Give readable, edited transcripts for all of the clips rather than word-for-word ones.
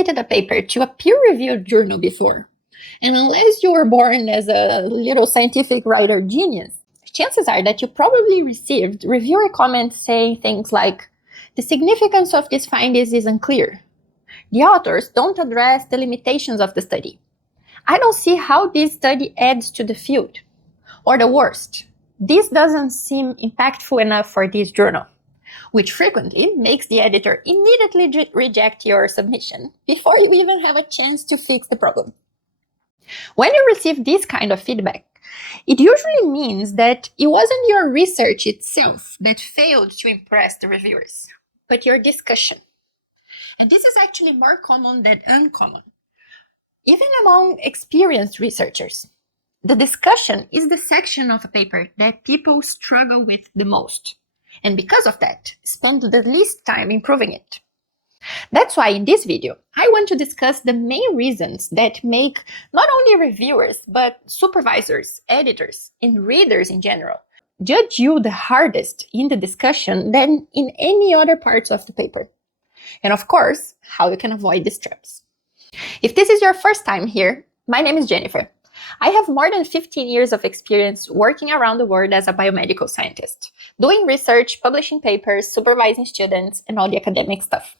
submitted a paper to a peer-reviewed journal before, and unless you were born as a little scientific writer genius, chances are that you probably received reviewer comments saying things like, "The significance of these findings is unclear. The authors don't address the limitations of the study. I don't see how this study adds to the field." Or the worst, "This doesn't seem impactful enough for this journal," which frequently makes the editor immediately reject your submission before you even have a chance to fix the problem. When you receive this kind of feedback, it usually means that it wasn't your research itself that failed to impress the reviewers, but your discussion. And this is actually more common than uncommon, even among experienced researchers. The discussion is the section of a paper that people struggle with the most, and because of that, spend the least time improving it. That's why in this video, I want to discuss the main reasons that make not only reviewers, but supervisors, editors, and readers in general judge you the hardest in the discussion than in any other parts of the paper. And of course, how you can avoid these traps. If this is your first time here, my name is Jenifer. I have more than 15 years of experience working around the world as a biomedical scientist, doing research, publishing papers, supervising students, and all the academic stuff.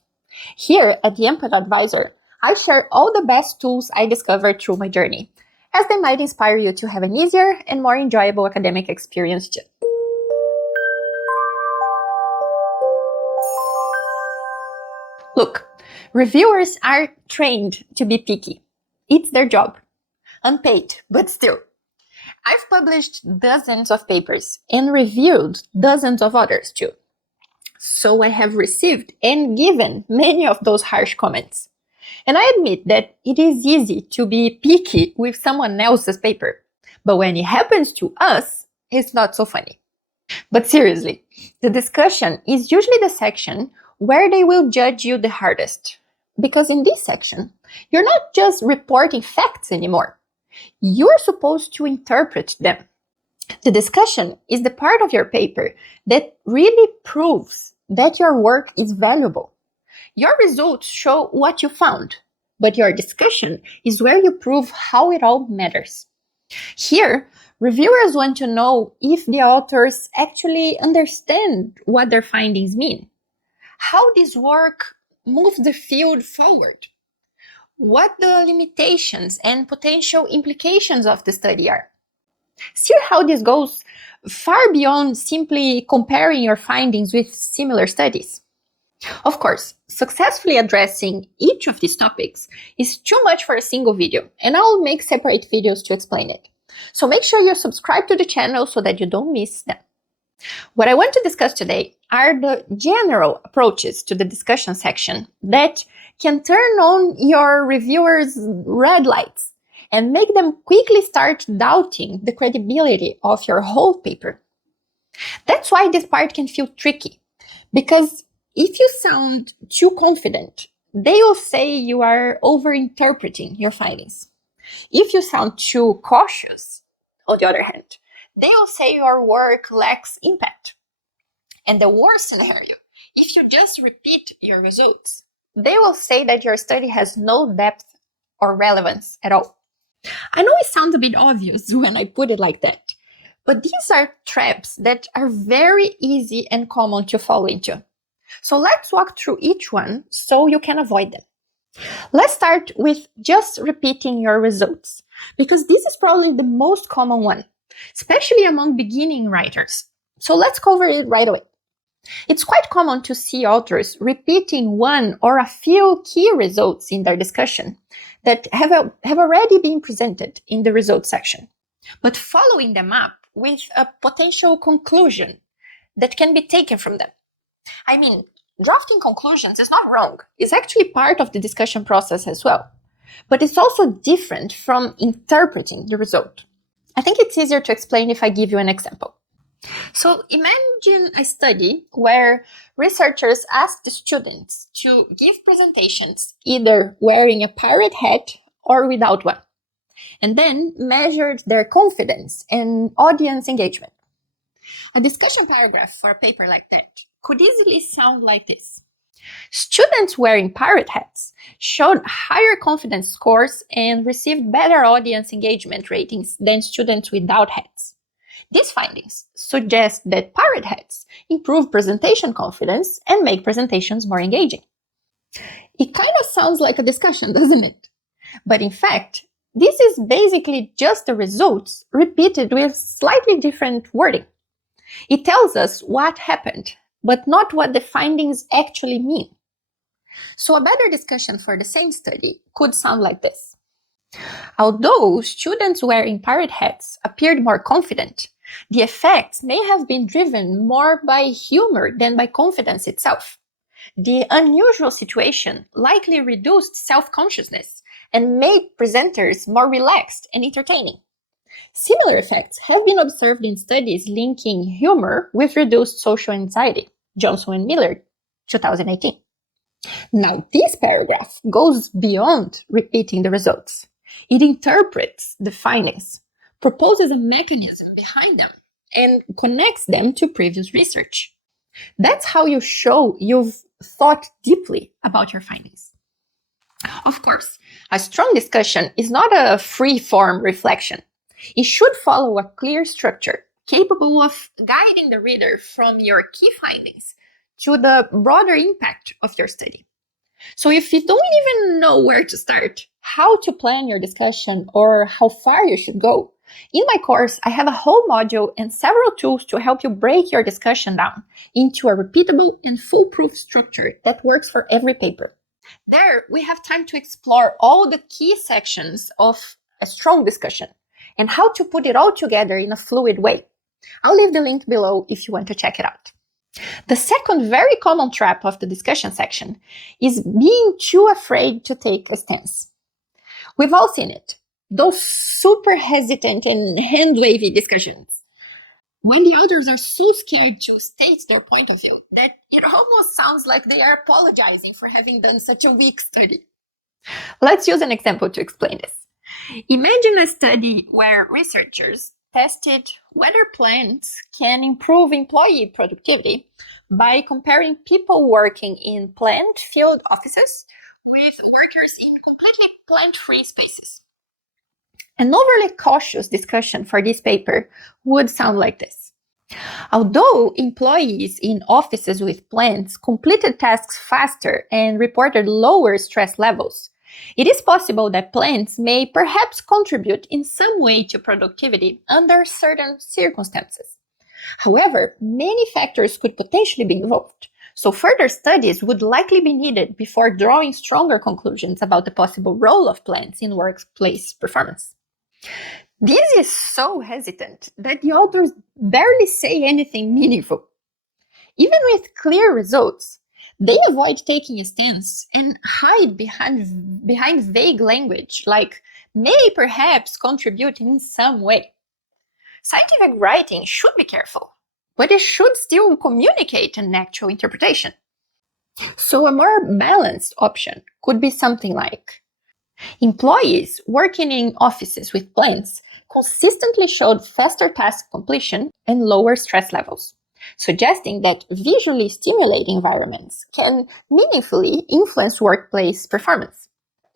Here at the Input Advisor, I share all the best tools I discovered through my journey, as they might inspire you to have an easier and more enjoyable academic experience too. Look, reviewers are trained to be picky. It's their job. Unpaid, but still. I've published dozens of papers and reviewed dozens of others too. So I have received and given many of those harsh comments. And I admit that it is easy to be picky with someone else's paper. But when it happens to us, it's not so funny. But seriously, the discussion is usually the section where they will judge you the hardest. Because in this section, you're not just reporting facts anymore. You're supposed to interpret them. The discussion is the part of your paper that really proves that your work is valuable. Your results show what you found, but your discussion is where you prove how it all matters. Here, reviewers want to know if the authors actually understand what their findings mean, how this work moves the field forward, what the limitations and potential implications of the study are. See how this goes far beyond simply comparing your findings with similar studies. Of course, successfully addressing each of these topics is too much for a single video, and I'll make separate videos to explain it. So make sure you subscribe to the channel so that you don't miss them. What I want to discuss today are the general approaches to the discussion section that can turn on your reviewers' red lights and make them quickly start doubting the credibility of your whole paper. That's why this part can feel tricky, because if you sound too confident, they will say you are overinterpreting your findings. If you sound too cautious, on the other hand, they will say your work lacks impact. And the worst scenario, if you just repeat your results, they will say that your study has no depth or relevance at all. I know it sounds a bit obvious when I put it like that, but these are traps that are very easy and common to fall into. So let's walk through each one so you can avoid them. Let's start with just repeating your results, because this is probably the most common one, especially among beginning writers. So let's cover it right away. It's quite common to see authors repeating one or a few key results in their discussion that have already been presented in the results section, but following them up with a potential conclusion that can be taken from them. I mean, drafting conclusions is not wrong. It's actually part of the discussion process as well, but it's also different from interpreting the result. I think it's easier to explain if I give you an example. So imagine a study where researchers asked the students to give presentations either wearing a pirate hat or without one, and then measured their confidence and audience engagement. A discussion paragraph for a paper like that could easily sound like this. Students wearing pirate hats showed higher confidence scores and received better audience engagement ratings than students without hats. These findings suggest that pirate hats improve presentation confidence and make presentations more engaging. It kind of sounds like a discussion, doesn't it? But in fact, this is basically just the results repeated with slightly different wording. It tells us what happened, but not what the findings actually mean. So a better discussion for the same study could sound like this. Although students wearing pirate hats appeared more confident, the effects may have been driven more by humor than by confidence itself. The unusual situation likely reduced self-consciousness and made presenters more relaxed and entertaining. Similar effects have been observed in studies linking humor with reduced social anxiety, Johnson and Miller, 2018. Now, this paragraph goes beyond repeating the results. It interprets the findings, proposes a mechanism behind them, and connects them to previous research. That's how you show you've thought deeply about your findings. Of course, a strong discussion is not a free-form reflection. It should follow a clear structure, capable of guiding the reader from your key findings to the broader impact of your study. So if you don't even know where to start, how to plan your discussion, or how far you should go, in my course, I have a whole module and several tools to help you break your discussion down into a repeatable and foolproof structure that works for every paper. There, we have time to explore all the key sections of a strong discussion and how to put it all together in a fluid way. I'll leave the link below if you want to check it out. The second very common trap of the discussion section is being too afraid to take a stance. We've all seen it. Those super hesitant and hand-wavy discussions. When the others are so scared to state their point of view that it almost sounds like they are apologizing for having done such a weak study. Let's use an example to explain this. Imagine a study where researchers tested whether plants can improve employee productivity by comparing people working in plant-filled offices with workers in completely plant-free spaces. An overly cautious discussion for this paper would sound like this. Although employees in offices with plants completed tasks faster and reported lower stress levels, it is possible that plants may perhaps contribute in some way to productivity under certain circumstances. However, many factors could potentially be involved, so further studies would likely be needed before drawing stronger conclusions about the possible role of plants in workplace performance. This is so hesitant that the authors barely say anything meaningful. Even with clear results, they avoid taking a stance and hide behind vague language like may perhaps contribute in some way. Scientific writing should be careful, but it should still communicate an actual interpretation. So a more balanced option could be something like, employees working in offices with plants consistently showed faster task completion and lower stress levels, suggesting that visually stimulating environments can meaningfully influence workplace performance.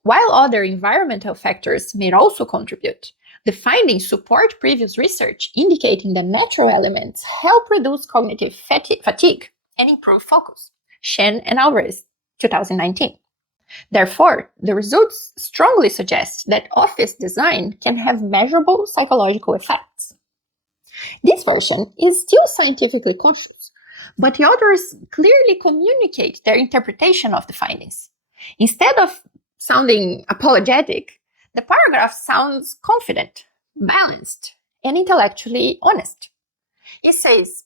While other environmental factors may also contribute, the findings support previous research indicating that natural elements help reduce cognitive fatigue and improve focus. Shen and Alvarez, 2019. Therefore, the results strongly suggest that office design can have measurable psychological effects. This version is still scientifically cautious, but the authors clearly communicate their interpretation of the findings. Instead of sounding apologetic, the paragraph sounds confident, balanced, and intellectually honest. It says,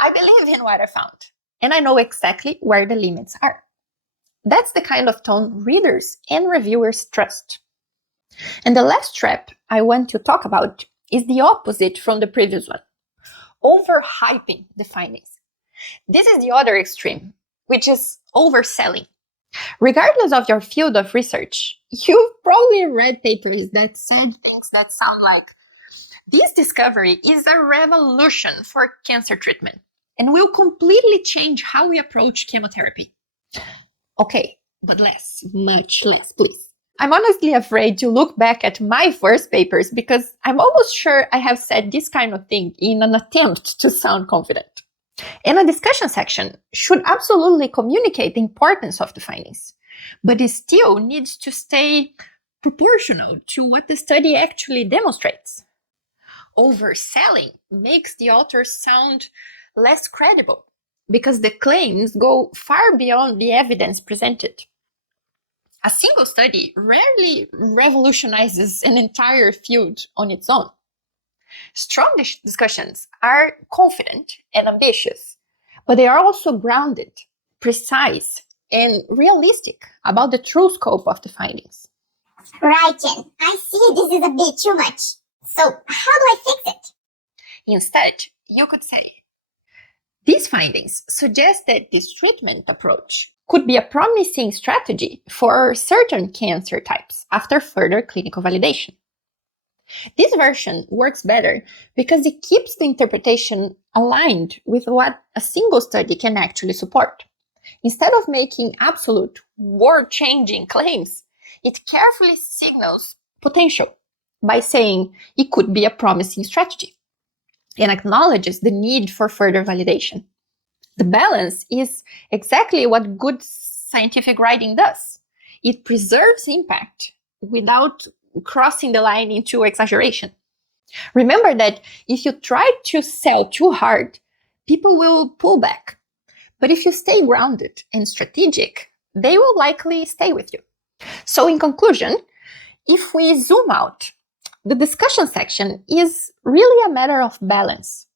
I believe in what I found, and I know exactly where the limits are. That's the kind of tone readers and reviewers trust. And the last trap I want to talk about is the opposite from the previous one, overhyping the findings. This is the other extreme, which is overselling. Regardless of your field of research, you've probably read papers that said things that sound like, this discovery is a revolution for cancer treatment and will completely change how we approach chemotherapy. Okay, but less, much less, please. I'm honestly afraid to look back at my first papers because I'm almost sure I have said this kind of thing in an attempt to sound confident. And a discussion section should absolutely communicate the importance of the findings, but it still needs to stay proportional to what the study actually demonstrates. Overselling makes the author sound less credible because the claims go far beyond the evidence presented. A single study rarely revolutionizes an entire field on its own. Strong discussions are confident and ambitious, but they are also grounded, precise, and realistic about the true scope of the findings. Right, Jen. I see this is a bit too much. So how do I fix it? Instead, you could say, these findings suggest that this treatment approach could be a promising strategy for certain cancer types after further clinical validation. This version works better because it keeps the interpretation aligned with what a single study can actually support. Instead of making absolute, world-changing claims, it carefully signals potential by saying it could be a promising strategy and acknowledges the need for further validation. The balance is exactly what good scientific writing does. It preserves impact without crossing the line into exaggeration. Remember that if you try to sell too hard, people will pull back. But if you stay grounded and strategic, they will likely stay with you. So in conclusion, if we zoom out, the discussion section is really a matter of balance.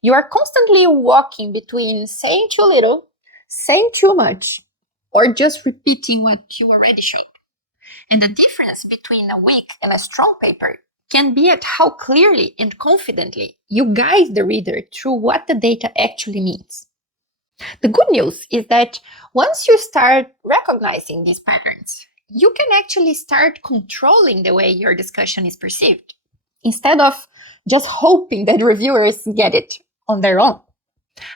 You are constantly walking between saying too little, saying too much, or just repeating what you already showed. And the difference between a weak and a strong paper can be at how clearly and confidently you guide the reader through what the data actually means. The good news is that once you start recognizing these patterns, you can actually start controlling the way your discussion is perceived, instead of just hoping that reviewers get it on their own.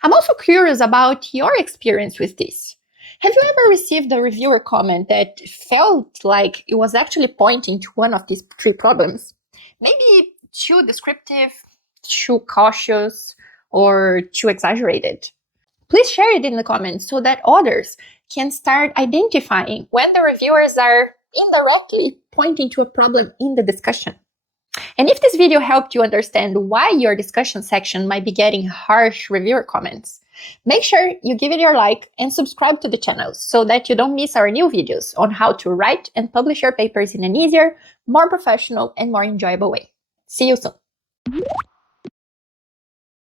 I'm also curious about your experience with this. Have you ever received a reviewer comment that felt like it was actually pointing to one of these three problems? Maybe too descriptive, too cautious, or too exaggerated? Please share it in the comments so that others can start identifying when the reviewers are indirectly pointing to a problem in the discussion. And if this video helped you understand why your discussion section might be getting harsh reviewer comments, make sure you give it your like and subscribe to the channel so that you don't miss our new videos on how to write and publish your papers in an easier, more professional, and more enjoyable way. See you soon!